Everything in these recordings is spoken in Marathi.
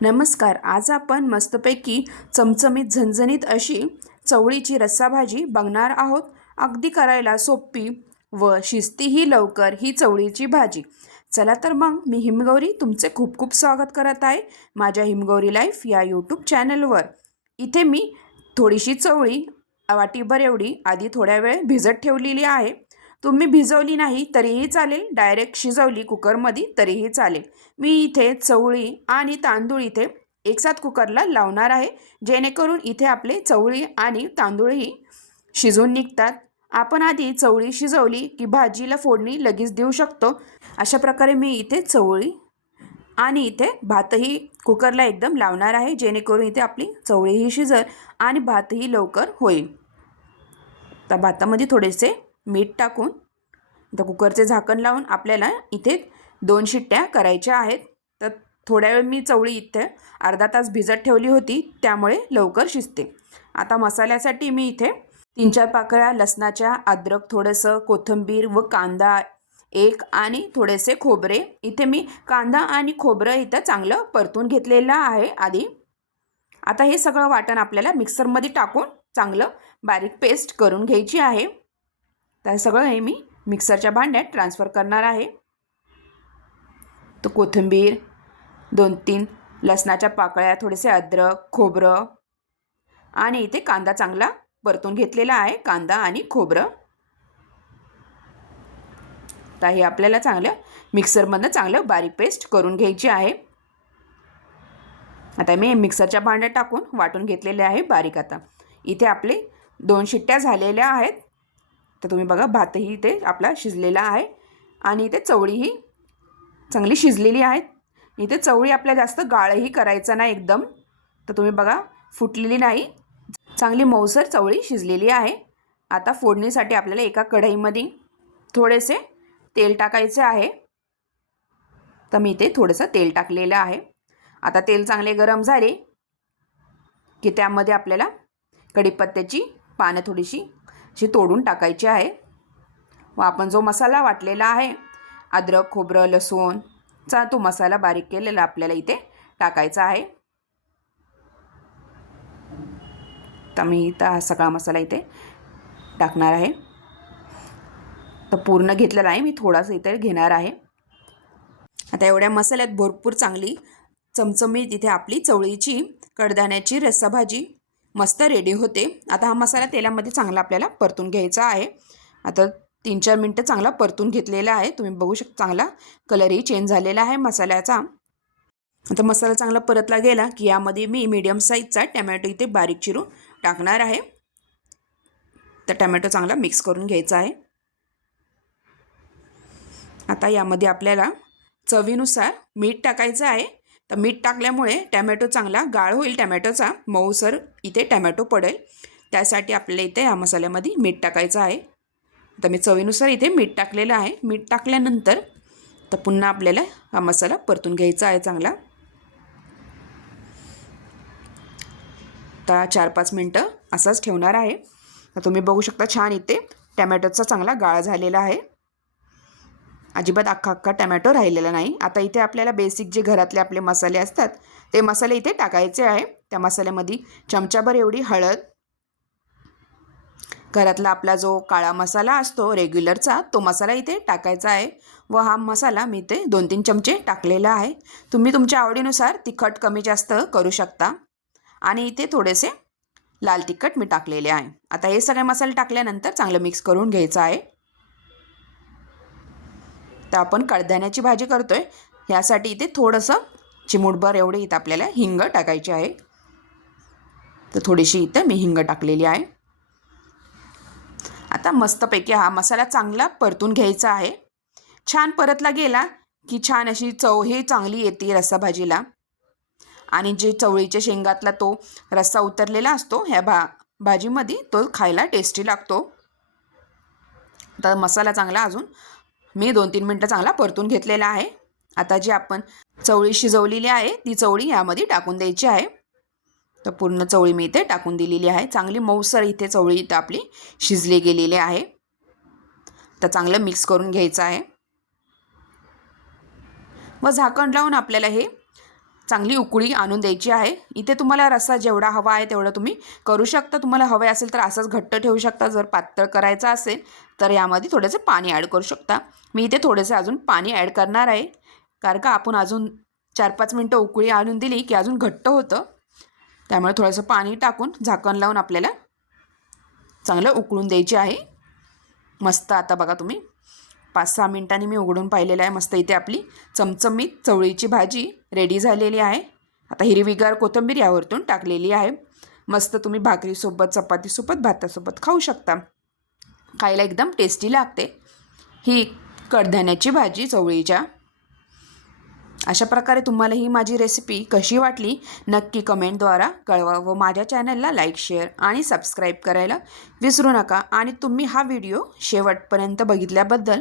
नमस्कार. आज आपण मस्तपैकी चमचमीत झणझणीत अशी चवळीची रस्साभाजी बघणार आहोत. अगदी करायला सोपी व शिस्तीही लवकर ही चवळीची भाजी. चला तर मग मी हिमगौरी तुमचे खूप खूप स्वागत करत आहे माझ्या हिमगौरी लाईफ या यूट्यूब चॅनलवर. इथे मी थोडीशी चवळी वाटीभर एवढी आधी थोड्या वेळ भिजत ठेवलेली आहे. तुम्ही भिजवली नाही तरीही चालेल. डायरेक्ट शिजवली कुकरमध्ये तरीही चालेल. मी इथे चवळी आणि तांदूळ इथे एकसाथ कुकरला लावणार आहे. जेणेकरून इथे आपले चवळी आणि तांदूळही शिजून निघतात. आपण आधी चवळी शिजवली की भाजीला फोडणी लगेच देऊ शकतो. अशा प्रकारे मी इथे चवळी आणि इथे भातही कुकरला एकदम लावणार आहे जेणेकरून इथे आपली चवळीही शिजल आणि भातही लवकर होईल. तर भातामध्ये थोडेसे मीठ टाकून तर कुकरचे झाकण लावून आपल्याला इथे दोन शिट्ट्या करायच्या आहेत. तर थोड्या वेळ मी चवळी इथे अर्धा तास भिजत ठेवली होती त्यामुळे लवकर शिजते. आता मसाल्यासाठी मी इथे तीन चार पाकळ्या लसणाच्या अद्रक थोडंसं कोथिंबीर व कांदा एक आणि थोडेसे खोबरे. इथे मी कांदा आणि खोबरं इथं चांगलं परतून घेतलेलं आहे आधी. आता हे सगळं वाटण आपल्याला मिक्सरमध्ये टाकून चांगलं बारीक पेस्ट करून घ्यायची आहे. तर सगळं हे मी मिक्सरच्या भांड्यात ट्रान्सफर करणार आहे. तो कोथिंबीर दोन तीन लसणाच्या पाकळ्या थोडेसे अद्रक खोबरं आणि इथे कांदा चांगला परतून घेतलेला आहे कांदा आणि खोबरं. तर हे आपल्याला चांगलं मिक्सरमधनं चांगलं बारीक पेस्ट करून घ्यायची आहे. आता मी मिक्सरच्या भांड्यात टाकून वाटून घेतलेले आहे बारीक आता. इथे आपले दोन शिट्ट्या झालेल्या आहेत. तर तुम्ही बघा भातही इथे आपला शिजलेला आहे आणि इथे चवळीही चांगली शिजलेली आहे इथे चवळी आपल्या जास्त गाळही करायचं नाही एकदम. तर तुम्ही बघा फुटलेली नाही. चांगली मऊसर चवळी शिजलेली आहे. आता फोडणीसाठी आपल्याला एका कढईमध्ये थोडेसे तेल टाकायचे आहे. तर मी इथे थोडंसं तेल टाकलेलं आहे. आता तेल चांगले गरम झाले की त्यामध्ये आपल्याला कढीपत्त्याची पानं थोडीशी जी तोडून टाकायची आहे. व आपण जो मसाला वाटलेला आहे अद्रक खोबरं लसूणचा तो मसाला बारीक केलेला आपल्याला इथे टाकायचा आहे. तर मी इथं हा सगळा मसाला इथे टाकणार आहे. तर पूर्ण घेतलेला आहे मी थोडासा इथे घेणार आहे. आता एवढ्या मसाल्यात भरपूर चांगली चमचमीत इथे आपली चवळीची कडधान्याची रस्साभाजी मस्त रेडी होते. आता हा मसाला तेलामध्ये चांगला आपल्याला परतून घ्यायचा आहे. आता तीन चार मिनटं चांगला परतून घेतलेला आहे. तुम्ही बघू शकता चांगला कलरही चेंज झालेला आहे मसाल्याचा. आता मसाला चांगला परतला गेला की यामध्ये मी मीडियम साईजचा टमॅटो इथे बारीक चिरून टाकणार आहे. तर टॅमॅटो चांगला मिक्स करून घ्यायचा आहे. आता यामध्ये आपल्याला चवीनुसार मीठ टाकायचं आहे. तर मीठ टाकल्यामुळे टॅमॅटो चांगला गाळ होईल. टॅमॅटोचा मऊसर इथे टॅमॅटो पडेल. त्यासाठी आपल्याला इथे या मसाल्यामध्ये मीठ टाकायचं आहे. तर मी चवीनुसार इथे मीठ टाकलेलं आहे. मीठ टाकल्यानंतर तर पुन्हा आपल्याला हा मसाला परतून घ्यायचा आहे चांगला. तर चार पाच मिनटं असाच ठेवणार आहे. तर तुम्ही बघू शकता छान इथे टॅमॅटोचा चांगला गाळ झालेला आहे. अजिबात अख्खा अख्खा टमॅटो राहिलेला नाही. आता इथे आपल्याला बेसिक जे घरातले आपले मसाले असतात ते मसाले इथे टाकायचे आहे. त्या मसाल्यामध्ये चमचाभर एवढी हळद घरातला आपला जो काळा मसाला असतो रेग्युलरचा तो मसाला इथे टाकायचा आहे. व हा मसाला मी इथे दोन तीन चमचे टाकलेला आहे. तुम्ही तुमच्या आवडीनुसार तिखट कमी जास्त करू शकता. आणि इथे थोडेसे लाल तिखट मी टाकलेले आहे. आता हे सगळे मसाले टाकल्यानंतर चांगलं मिक्स करून घ्यायचं आहे. तर आपण कडधान्याची भाजी करतो आहे यासाठी इथे थोडंसं चिमूटभर एवढे इथं आपल्याला हिंग टाकायची आहे. तर थोडीशी इथं मी हिंग टाकलेली आहे. आता मस्तपैकी हा मसाला चांगला परतून घ्यायचा आहे. छान परतला गेला की छान अशी चव ही चांगली येते रस्सा भाजीला. आणि जे चवळीच्या शेंगातला तो रस्सा उतरलेला असतो ह्या भा भाजीमध्ये तो खायला टेस्टी लागतो. तर मसाला चांगला अजून मी दोन तीन मिनटं चांगला परतून घेतलेला आहे. आता जी आपण चवळी शिजवलेली आहे ती चवळी यामध्ये टाकून द्यायची आहे. तर पूर्ण चवळी मी इथे टाकून दिलेली आहे. चांगली मऊसर इथे चवळी इथं आपली शिजली गेलेली आहे. तर चांगलं मिक्स करून घ्यायचं आहे. व झाकण लावून आपल्याला हे चांगली उकळी आणून द्यायची आहे. इथे तुम्हाला रस्सा जेवढा हवा आहे तेवढा तुम्ही करू शकता. तुम्हाला हवे असेल तर असंच घट्ट ठेवू शकता. जर पातळ करायचा असेल तर यामध्ये थोडंसं पाणी ॲड करू शकता. मी इथे थोडंसं अजून पाणी ॲड करणार आहे. कारण का आपण अजून चार पाच मिनटं उकळी आणून दिली की अजून घट्ट होतं. त्यामुळे थोडंसं पाणी टाकून झाकण लावून आपल्याला चांगलं उकळून द्यायची आहे. मस्त आता बघा तुम्ही. पाच सहा मिनटांनी मी उघडून पाहिलेलं आहे मस्त इथे आपली चमचमीत चवळीची भाजी रेडी झालेली आहे. आता हिरवीगार कोथंबीर यावरतून टाकलेली आहे. मस्त तुम्ही भाकरीसोबत चपातीसोबत भातासोबत खाऊ शकता. खायला एकदम टेस्टी लागते. ही कडधान्याची भाजी चवळीच्या. अशा प्रकारे तुम्हाला ही माझी रेसिपी कशी वाटली नक्की कमेंटद्वारा कळवा व माझ्या चॅनलला लाईक शेअर आणि सबस्क्राईब करायला विसरू नका. आणि तुम्ही हा व्हिडिओ शेवटपर्यंत बघितल्याबद्दल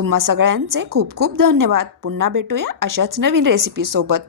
तुम्हा सगळ्यांचे खूप खूप धन्यवाद. पुन्हा भेटूया अशाच नवीन रेसिपीसोबत